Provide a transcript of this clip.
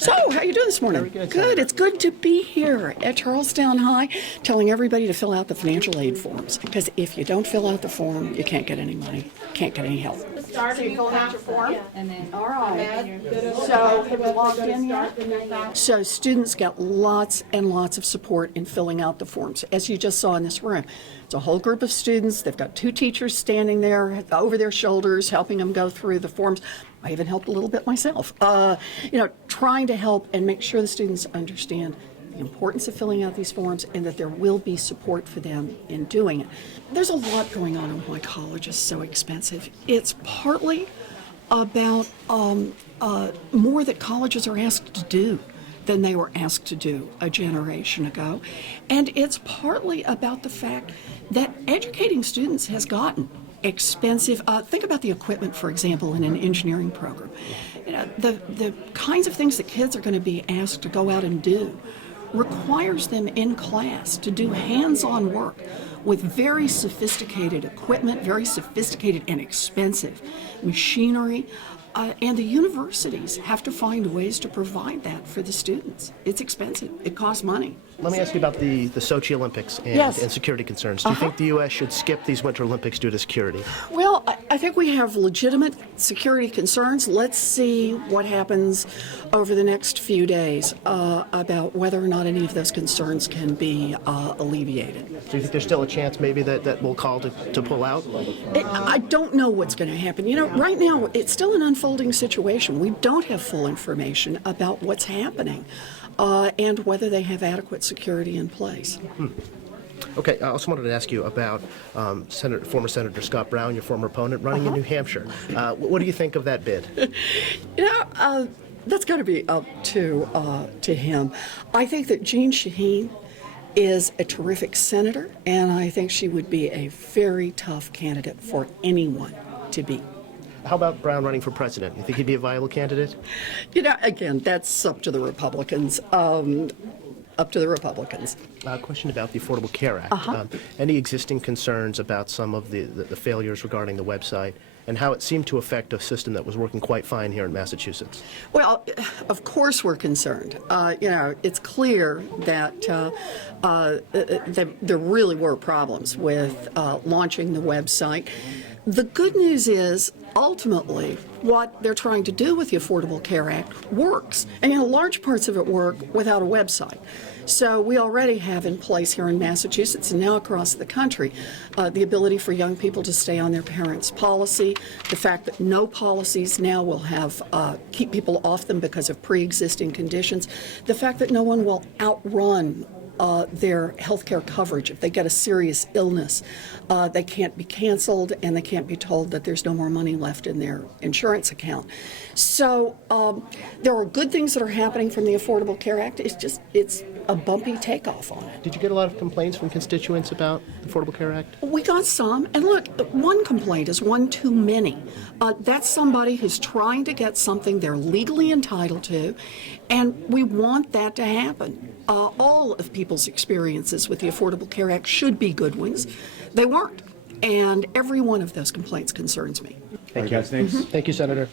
So, how you doing this morning? Very good. Good. It's good to be here at Charlestown High, telling everybody to fill out the financial aid forms. Because if you don't fill out the form, you can't get any money, can't get any help. So you fill out your form? All right. So, have you logged in yet? So, students get lots and lots of support in filling out the forms. As you just saw in this room, it's a whole group of students. They've got 2 teachers standing there over their shoulders, helping them go through the forms. I even helped a little bit myself, trying to help and make sure the students understand the importance of filling out these forms and that there will be support for them in doing it. There's a lot going on in why college is so expensive. It's partly about more that colleges are asked to do than they were asked to do a generation ago. And it's partly about the fact that educating students has gotten expensive. Think about the equipment, for example, in an engineering program. You know, the kinds of things that kids are going to be asked to go out and do requires them in class to do hands-on work with very sophisticated equipment, very sophisticated and expensive machinery. And the universities have to find ways to provide that for the students. It's expensive. It costs money. Let me ask you about the Sochi Olympics and, Yes. and security concerns. Do you think the U.S. should skip these Winter Olympics due to security? Well, I think we have legitimate security concerns. Let's see what happens over the next few days about whether or not any of those concerns can be alleviated. Do you think there's still a chance maybe that we'll call to pull out? I don't know what's going to happen. You know, right now, it's still an unfolding situation. We don't have full information about what's happening and whether they have adequate security in place. Okay, I also wanted to ask you about former Senator Scott Brown, your former opponent, running in New Hampshire. What do you think of that bid? You know, that's got to be up to him. I think that Jean Shaheen is a terrific senator, and I think she would be a very tough candidate for anyone to beat. How about Brown running for president? You think he'd be a viable candidate? You know, again, that's up to the Republicans. Question about the Affordable Care Act. Any existing concerns about some of the failures regarding the website and how it seemed to affect a system that was working quite fine here in Massachusetts? Well, of course we're concerned. It's clear that there really were problems with launching the website. The good news is, ultimately, what they're trying to do with the Affordable Care Act works. And, large parts of it work without a website. So we already have in place here in Massachusetts and now across the country the ability for young people to stay on their parents' policy, the fact that no policies now will have keep people off them because of pre-existing conditions, the fact that no one will outrun their health care coverage. If they get a serious illness, they can't be canceled and they can't be told that there's no more money left in their insurance account. So there are good things that are happening from the Affordable Care Act. It's a bumpy takeoff on it. Did you get a lot of complaints from constituents about the Affordable Care Act? We got some, and look, one complaint is one too many. That's somebody who's trying to get something they're legally entitled to, and we want that to happen. All of people's experiences with the Affordable Care Act should be good ones. They weren't, and every one of those complaints concerns me. Thank you. Thanks. Thank you, Senator.